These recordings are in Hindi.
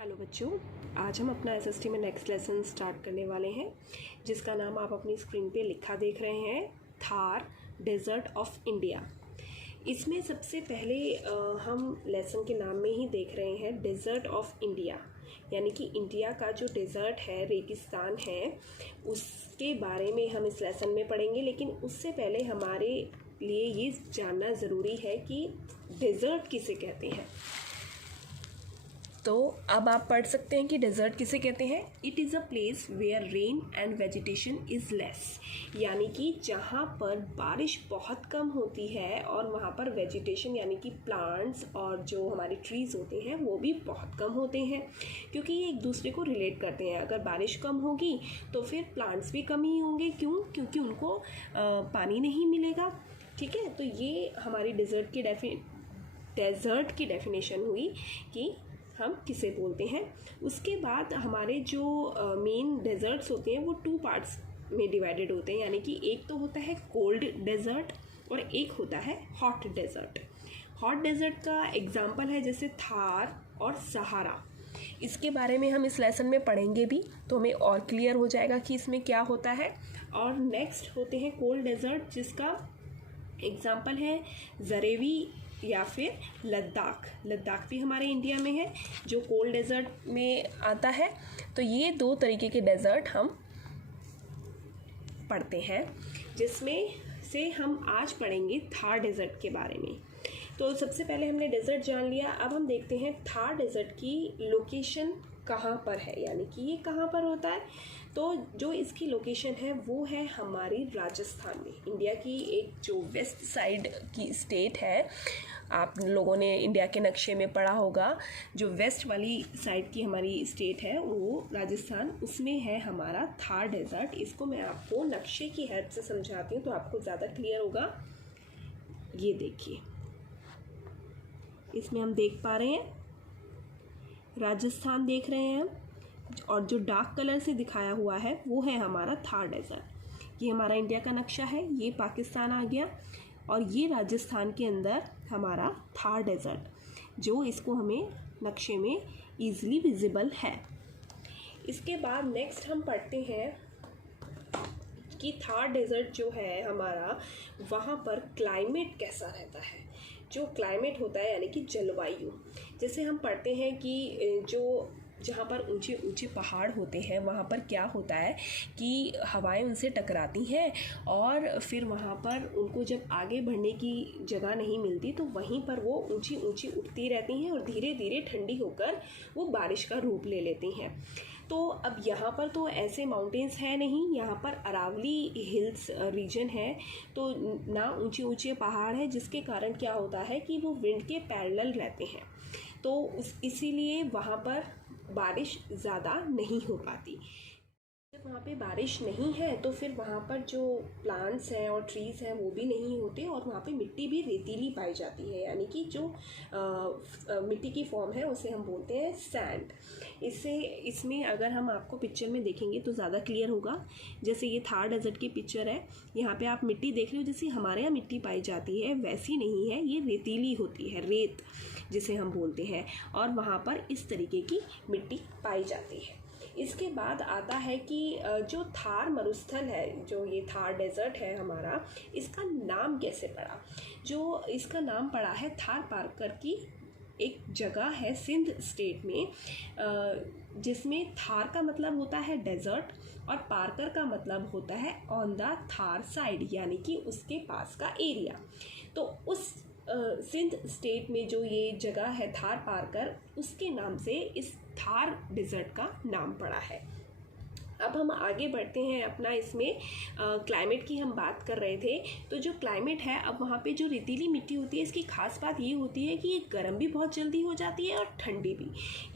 हेलो बच्चों, आज हम अपना एसएसटी में नेक्स्ट लेसन स्टार्ट करने वाले हैं, जिसका नाम आप अपनी स्क्रीन पे लिखा देख रहे हैं, थार डेजर्ट ऑफ इंडिया। इसमें सबसे पहले हम लेसन के नाम में ही देख रहे हैं डेजर्ट ऑफ इंडिया, यानी कि इंडिया का जो डेजर्ट है, रेगिस्तान है, उसके बारे में हम इस लेसन में पढ़ेंगे। लेकिन उससे पहले हमारे लिए ये जानना ज़रूरी है कि डेजर्ट किसे कहते हैं। तो अब आप पढ़ सकते हैं कि डेजर्ट किसे कहते हैं। It is a place where rain and vegetation is less, यानी कि जहाँ पर बारिश बहुत कम होती है और वहाँ पर वेजिटेशन यानी कि प्लांट्स और जो हमारे ट्रीज़ होते हैं वो भी बहुत कम होते हैं, क्योंकि ये एक दूसरे को रिलेट करते हैं। अगर बारिश कम होगी तो फिर प्लांट्स भी कम ही होंगे। क्यों? क्योंकि उनको पानी नहीं मिलेगा। ठीक है, तो ये हमारी डेजर्ट की डेफिनेशन हुई कि हम किसे बोलते हैं। उसके बाद हमारे जो मेन डेजर्ट्स होते हैं वो 2 पार्ट्स में डिवाइडेड होते हैं, यानी कि एक तो होता है कोल्ड डेजर्ट और एक होता है हॉट डेजर्ट। हॉट डेजर्ट का एग्जांपल है जैसे थार और सहारा। इसके बारे में हम इस लेसन में पढ़ेंगे भी, तो हमें और क्लियर हो जाएगा कि इसमें क्या होता है। और नेक्स्ट होते हैं कोल्ड डेजर्ट, जिसका एग्जाम्पल है जरेवी या फिर लद्दाख भी हमारे इंडिया में है, जो कोल्ड डेजर्ट में आता है। तो ये 2 तरीके के डेजर्ट हम पढ़ते हैं, जिसमें से हम आज पढ़ेंगे थार डेजर्ट के बारे में। तो सबसे पहले हमने डेजर्ट जान लिया, अब हम देखते हैं थार डेजर्ट की लोकेशन कहाँ पर है, यानी कि ये कहाँ पर होता है। तो जो इसकी लोकेशन है वो है हमारी राजस्थान में। इंडिया की एक जो वेस्ट साइड की स्टेट है, आप लोगों ने इंडिया के नक्शे में पढ़ा होगा, जो वेस्ट वाली साइड की हमारी स्टेट है वो राजस्थान, उसमें है हमारा थार डेजर्ट। इसको मैं आपको नक्शे की हेल्प से समझाती हूँ तो आपको ज़्यादा क्लियर होगा। ये देखिए, इसमें हम देख पा रहे हैं राजस्थान देख रहे हैं हम, और जो डार्क कलर से दिखाया हुआ है वो है हमारा थार डेजर्ट। ये हमारा इंडिया का नक्शा है, ये पाकिस्तान आ गया और ये राजस्थान के अंदर हमारा थार डेजर्ट, जो इसको हमें नक्शे में ईजिली विजिबल है। इसके बाद नेक्स्ट हम पढ़ते हैं कि थार डेजर्ट जो है हमारा, वहाँ पर क्लाइमेट कैसा रहता है। जो क्लाइमेट होता है यानी कि जलवायु, जैसे हम पढ़ते हैं कि जहाँ पर ऊंचे ऊंचे पहाड़ होते हैं वहाँ पर क्या होता है कि हवाएं उनसे टकराती हैं और फिर वहाँ पर उनको जब आगे बढ़ने की जगह नहीं मिलती तो वहीं पर वो ऊंची ऊंची उठती रहती हैं और धीरे धीरे ठंडी होकर वो बारिश का रूप ले लेती हैं। तो अब यहाँ पर तो ऐसे माउंटेन्स हैं नहीं, यहाँ पर अरावली हिल्स रीजन है, तो ना ऊंचे ऊंचे पहाड़ है, जिसके कारण क्या होता है कि वो विंड के पैरेलल रहते हैं, तो इसीलिए वहाँ पर बारिश ज़्यादा नहीं हो पाती। जब वहाँ पे बारिश नहीं है तो फिर वहाँ पर जो प्लांट्स हैं और ट्रीज़ हैं वो भी नहीं होते, और वहाँ पे मिट्टी भी रेतीली पाई जाती है, यानी कि जो मिट्टी की फॉर्म है उसे हम बोलते हैं सैंड। इसमें अगर हम आपको पिक्चर में देखेंगे तो ज़्यादा क्लियर होगा। जैसे ये थार डेजर्ट की पिक्चर है, यहाँ पे आप मिट्टी देख रहे हो, जैसे हमारे यहाँ मिट्टी पाई जाती है वैसी नहीं है, ये रेतीली होती है, रेत जिसे हम बोलते हैं, और वहाँ पर इस तरीके की मिट्टी पाई जाती है। इसके बाद आता है कि जो थार मरुस्थल है, जो ये थार डेजर्ट है हमारा, इसका नाम कैसे पड़ा। जो इसका नाम पड़ा है थार पारकर की एक जगह है सिंध स्टेट में, जिसमें थार का मतलब होता है डेजर्ट और पारकर का मतलब होता है ऑन द थार साइड, यानी कि उसके पास का एरिया। तो उस सिंध स्टेट में जो ये जगह है थार पारकर, उसके नाम से इस थार डेजर्ट का नाम पड़ा है। अब हम आगे बढ़ते हैं अपना, इसमें क्लाइमेट की हम बात कर रहे थे। तो जो क्लाइमेट है, अब वहाँ पे जो रेतीली मिट्टी होती है, इसकी खास बात ये होती है कि ये गर्म भी बहुत जल्दी हो जाती है और ठंडी भी।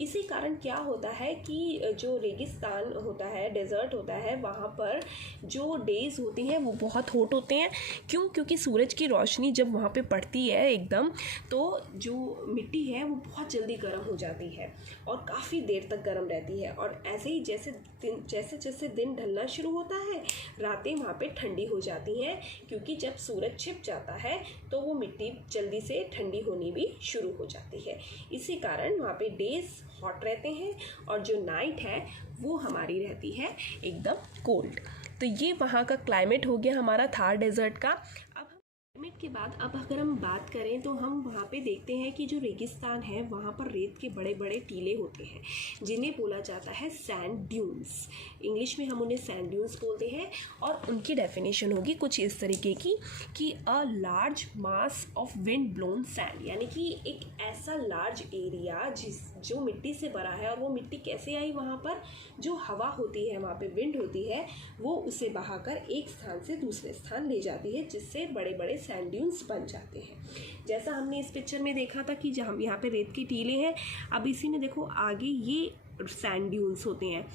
इसी कारण क्या होता है कि जो रेगिस्तान होता है, डेजर्ट होता है, वहाँ पर जो डेज़ होती हैं वो बहुत हॉट होते हैं। क्यों? क्योंकि सूरज की रोशनी जब वहाँ पर पड़ती है एकदम, तो जो मिट्टी है वो बहुत जल्दी गर्म हो जाती है और काफ़ी देर तक गर्म रहती है। और ऐसे ही जैसे जैसे जैसे दिन ढलना शुरू होता है रातें वहाँ पे ठंडी हो जाती हैं, क्योंकि जब सूरज छिप जाता है तो वो मिट्टी जल्दी से ठंडी होनी भी शुरू हो जाती है। इसी कारण वहाँ पे डेज हॉट रहते हैं और जो नाइट है वो हमारी रहती है एकदम कोल्ड। तो ये वहाँ का क्लाइमेट हो गया हमारा थार डेजर्ट का। अब क्लाइमेट के बाद अब अगर हम बात करें तो हम वहाँ पे देखते हैं कि जो रेगिस्तान है वहाँ पर रेत के बड़े बड़े टीले होते हैं जिन्हें बोला जाता है सैंड ड्यून्स। इंग्लिश में हम उन्हें सैंड ड्यून्स बोलते हैं और उनकी डेफिनेशन होगी कुछ इस तरीके की कि a large mass of wind blown sand, यानी कि एक ऐसा लार्ज एरिया जो मिट्टी से भरा है। और वो मिट्टी कैसे आई वहाँ पर, जो हवा होती है वहाँ पे विंड होती है वो उसे बहाकर एक स्थान से दूसरे स्थान ले जाती है, जिससे बड़े बड़े सैंड ड्यून्स बन जाते हैं। जैसा हमने इस पिक्चर में देखा था कि जहाँ यहाँ पे रेत के टीले हैं, अब इसी में देखो आगे ये सैंड ड्यून्स होते हैं।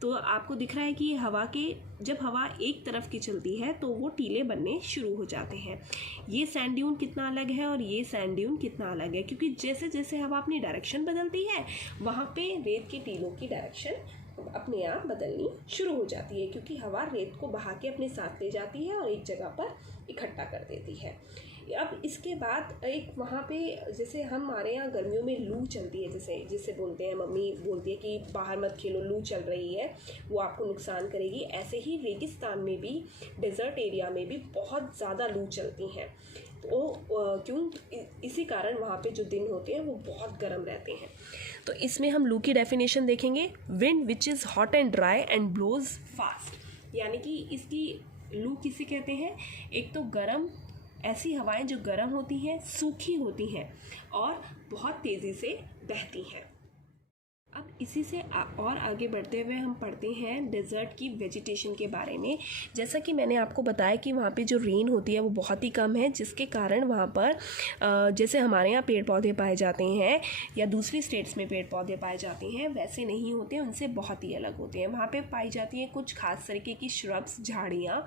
तो आपको दिख रहा है कि जब हवा एक तरफ की चलती है तो वो टीले बनने शुरू हो जाते हैं। ये सैंड ड्यून कितना अलग है और ये सैंड ड्यून कितना अलग है, क्योंकि जैसे जैसे हवा अपनी डायरेक्शन बदलती है वहाँ पे रेत के टीलों की डायरेक्शन अपने आप बदलनी शुरू हो जाती है, क्योंकि हवा रेत को बहा के अपने साथ ले जाती है और एक जगह पर इकट्ठा कर देती है। अब इसके बाद एक वहाँ पे जैसे हमारे यहाँ गर्मियों में लू चलती है, जिसे बोलते हैं, मम्मी बोलती है कि बाहर मत खेलो, लू चल रही है, वो आपको नुकसान करेगी। ऐसे ही रेगिस्तान में भी, डेजर्ट एरिया में भी बहुत ज़्यादा लू चलती हैं। तो इसी कारण वहाँ पे जो दिन होते हैं वो बहुत गर्म रहते हैं। तो इसमें हम लू की डेफिनेशन देखेंगे, wind which is hot and dry and blows fast, यानी कि इसकी लू किसे कहते हैं, एक तो गर्म, ऐसी हवाएं जो गर्म होती हैं, सूखी होती हैं और बहुत तेज़ी से बहती हैं। अब इसी से और आगे बढ़ते हुए हम पढ़ते हैं डेजर्ट की वेजिटेशन के बारे में। जैसा कि मैंने आपको बताया कि वहाँ पे जो रेन होती है वो बहुत ही कम है, जिसके कारण वहाँ पर जैसे हमारे यहाँ पेड़ पौधे पाए जाते हैं या दूसरी स्टेट्स में पेड़ पौधे पाए जाते हैं वैसे नहीं होते, उनसे बहुत ही अलग होते हैं। वहाँ पे पाई जाती हैं कुछ खास तरीके की श्रब्स, झाड़ियाँ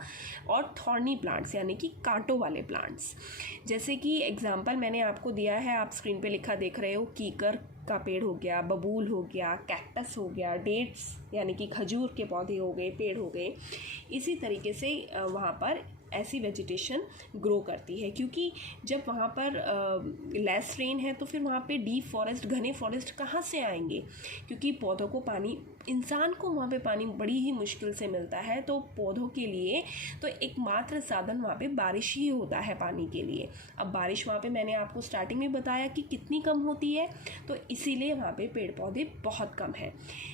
और थॉर्नी प्लांट्स, यानी कि कांटों वाले प्लांट्स। जैसे कि एग्जाम्पल मैंने आपको दिया है, आप स्क्रीन पर लिखा देख रहे हो, कीकर का पेड़ हो गया, बबूल हो गया, कैक्टस हो गया, डेट्स यानी कि खजूर के पौधे हो गए, पेड़ हो गए। इसी तरीके से वहाँ पर ऐसी वेजिटेशन ग्रो करती है, क्योंकि जब वहाँ पर लेस रेन है तो फिर वहाँ पे डीप फॉरेस्ट, घने फॉरेस्ट कहाँ से आएंगे, क्योंकि पौधों को पानी, इंसान को वहाँ पे पानी बड़ी ही मुश्किल से मिलता है। तो पौधों के लिए तो एकमात्र साधन वहाँ पे बारिश ही होता है पानी के लिए। अब बारिश वहाँ पे मैंने आपको स्टार्टिंग में बताया कि कितनी कम होती है, तो इसीलिए वहाँ पे पेड़ पौधे बहुत कम हैं।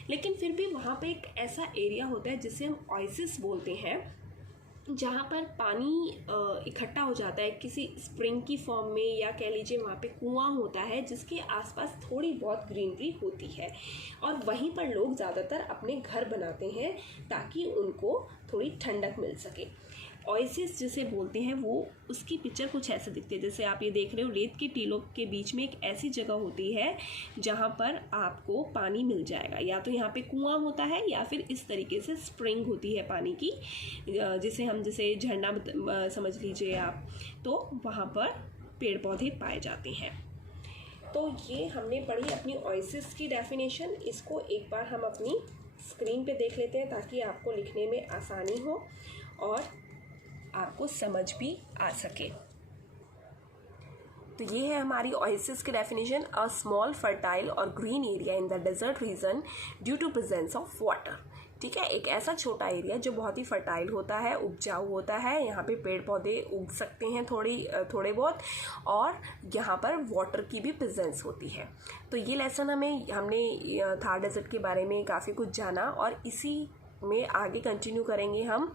लेकिन फिर भी वहाँ पे एक ऐसा एरिया होता है जिसे हम ओएसिस बोलते हैं, जहाँ पर पानी इकट्ठा हो जाता है किसी स्प्रिंग की फॉर्म में, या कह लीजिए वहाँ पे कुआं होता है जिसके आसपास थोड़ी बहुत ग्रीनरी होती है, और वहीं पर लोग ज़्यादातर अपने घर बनाते हैं ताकि उनको थोड़ी ठंडक मिल सके। ओएसिस जिसे बोलते हैं वो, उसकी पिक्चर कुछ ऐसे दिखती है, जैसे आप ये देख रहे हो, रेत के टीलों के बीच में एक ऐसी जगह होती है जहाँ पर आपको पानी मिल जाएगा, या तो यहाँ पे कुआं होता है या फिर इस तरीके से स्प्रिंग होती है पानी की, जैसे झरना समझ लीजिए आप। तो वहाँ पर पेड़ पौधे पाए जाते हैं। तो ये हमने पढ़ी अपनी ओएसिस की डेफिनेशन। इसको एक बार हम अपनी स्क्रीन पे देख लेते हैं ताकि आपको लिखने में आसानी हो और आपको समझ भी आ सके। तो ये है हमारी ओएसिस की डेफिनेशन, अ स्मॉल फर्टाइल और green area in the desert region due to presence of water. ठीक है, एक ऐसा छोटा एरिया जो बहुत ही फर्टाइल होता है, उपजाऊ होता है, यहाँ पे पेड़ पौधे उग सकते हैं थोड़े बहुत, और यहाँ पर वाटर की भी प्रेजेंस होती है। तो ये लेसन हमने थार डेजर्ट के बारे में काफ़ी कुछ जाना, और इसी में आगे कंटिन्यू करेंगे हम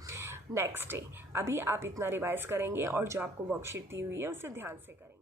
नेक्स्ट डे। अभी आप इतना रिवाइज करेंगे और जो आपको वर्कशीट दी हुई है उसे ध्यान से करेंगे।